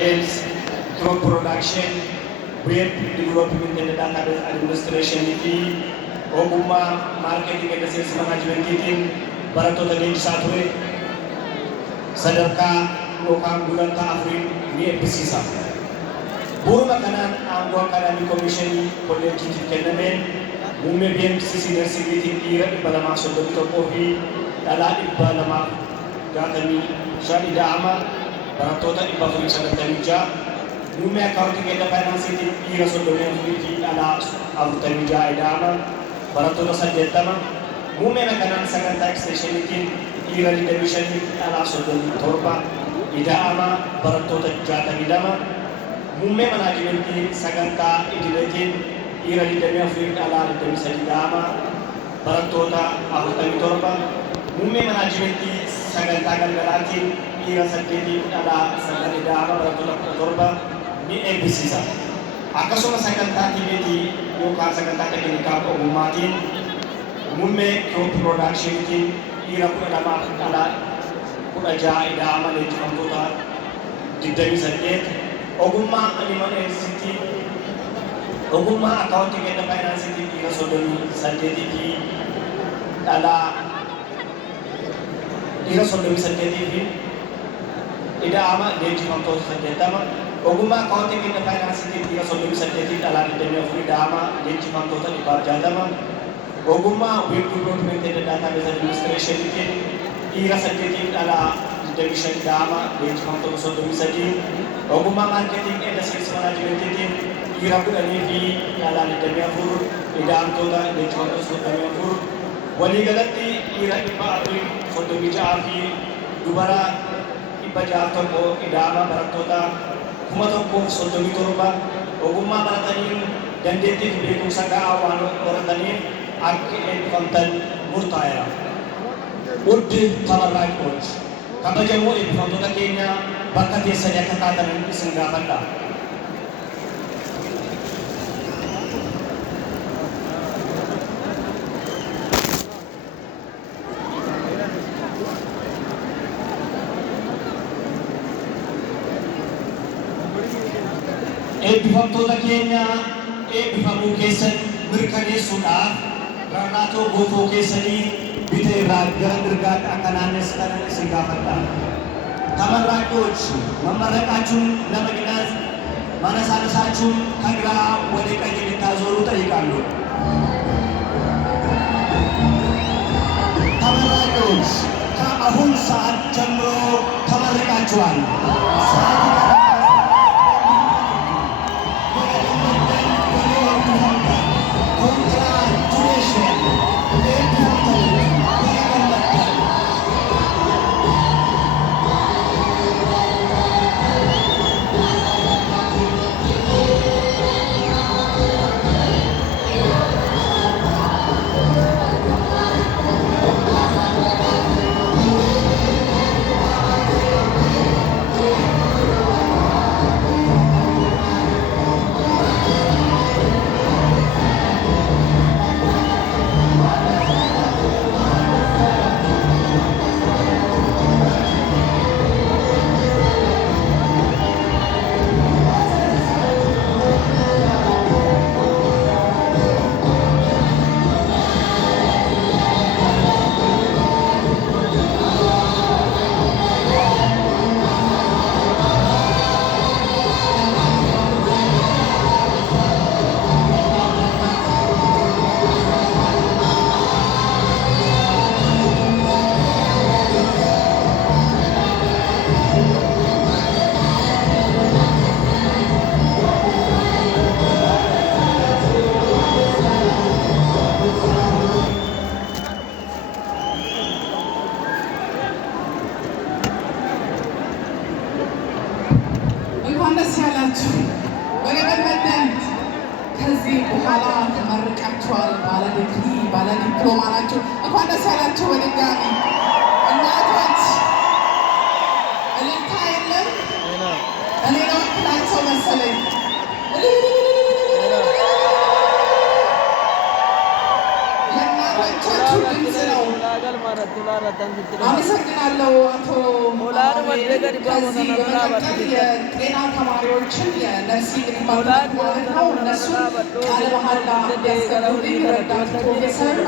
Sales, crop production, web development and database administration fi ogummaa marketing and sales management barattoota leenjisaa ture sadarkaa yookaan gulantaa afurii ni eebbisiisa. Bu'uura kanaan aangoo akaadaamii koomishinii kolleejjiitiif kennameen muummee BMC Senior Secretary dhiira 231 fi dhalaa 265 ida'ama barattoota 496 muummee akkaawuntii kenna faayinaansiitiif dhiira 34 fi dhalaa 46 ida'ama barattoota 80 muummee kanaan sagantaa eksteeshiniitiin dhiira 25 fi dhalaa 37 ida'ama barattoota 62 muummee manaajimentii sagantaa idileetiin dhiira 24 dhalaa 23 ida'ama barattoota 47 muummee manaajimentii sagantaa galgalaatiin dhiira 8 dhalaa 9 ida'ama barattoota 17 ni eebbisiisa. Akkasuma sagantaa tiimeetii yookaan sagantaa teeknikaa ogummaatiin muummee crop productionitiin dhiira 12 dhalaa 16 ida'ama leenjifamtoota 28 ogummaa animaleesitii ogummaa akkaawuntii kenna faayinaansiitii dhiira 38 fi dhalaa dhiira 38 fi ida'ama leenjifamtoota 80 ogummaa akkaawuntii kenna faayinaansiitii dhiira 38 fi dhalaa 24 ida'ama leenjifamtoota 160 ogummaa web development and database administration dhiira 8 fi dhalaa 25 ida'ama leenjifamtoota 33 ogummaa marketing and sales management dhiira 10 fi dhalaa 24 ida'amtoota leenjifamtoota 34 waliigalatti dhiira 436 fi dubara 601 ida'ama barattoota 1037 ogummaa barataniin dandeettii fi beekumsa gahaa waan horataniif akka eebbifamtan murtaa'eera. Urdi tamarraaqooti. Kabajamoo eebbifamtoota keenya bakka teessanii akka taatanan isin gaafadha. Eebbifamtoota keenya eebbifamuu keessan mirkaneessuudhaaf rarraatoo gootoo keessanii bita irraa gara mirgaatti akka naannessitan isin gaafadha. ተመራቂዎች መመረቃችሁን ለመግለጽ ማነሳነሳችሁን ከግራ ወደ ቀኝ እንድታዞሩ ጠይቃለሁ። ተመራቂዎች ከአሁን ሰዓት ጀምሮ ተመርቃችኋል። ከዚህ በኋላ ተመርቃችኋል። ባለዲግሪ ባለዲፕሎማ ናችሁ። እንኳን ደስ ያላችሁ በድጋሚ እናቶች። እልልታ የለም። እኔ ነው ወክላቸው መሰለኝ። የእናቶቻችሁ ድምፅ ነው አመሰግናለሁ አቶ አቤል። ከዚህ በመቀጠል የጤና ተማሪዎችን የነርሲንግ ዲፓርትመንት ማለት ነው እነሱን ቃለ መሃላ እንዲያስገቡልኝ ረዳት ፕሮፌሰር